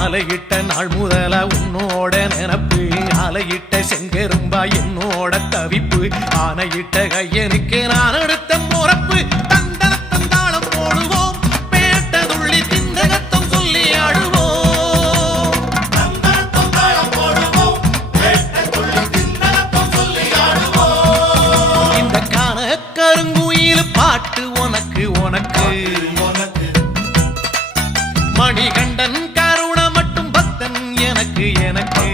மாலையிட்ட நாள் முதல உன்னோட நினப்பு ஆலையிட்ட செங்கரும்பா என்னோட தவிப்பு ஆனையிட்ட கையனுக்கு நான் எடுத்த முறப்பு தந்தாளம் போடுவோம் பேட்டதுள்ளி திந்தகத்தம் சொல்லி ஆடுவோம் இந்த காண கருங்குயில் பாட்டு உனக்கு உனக்கு மணிகண்டன் கருண மட்டும் பக்தன் எனக்கு எனக்கு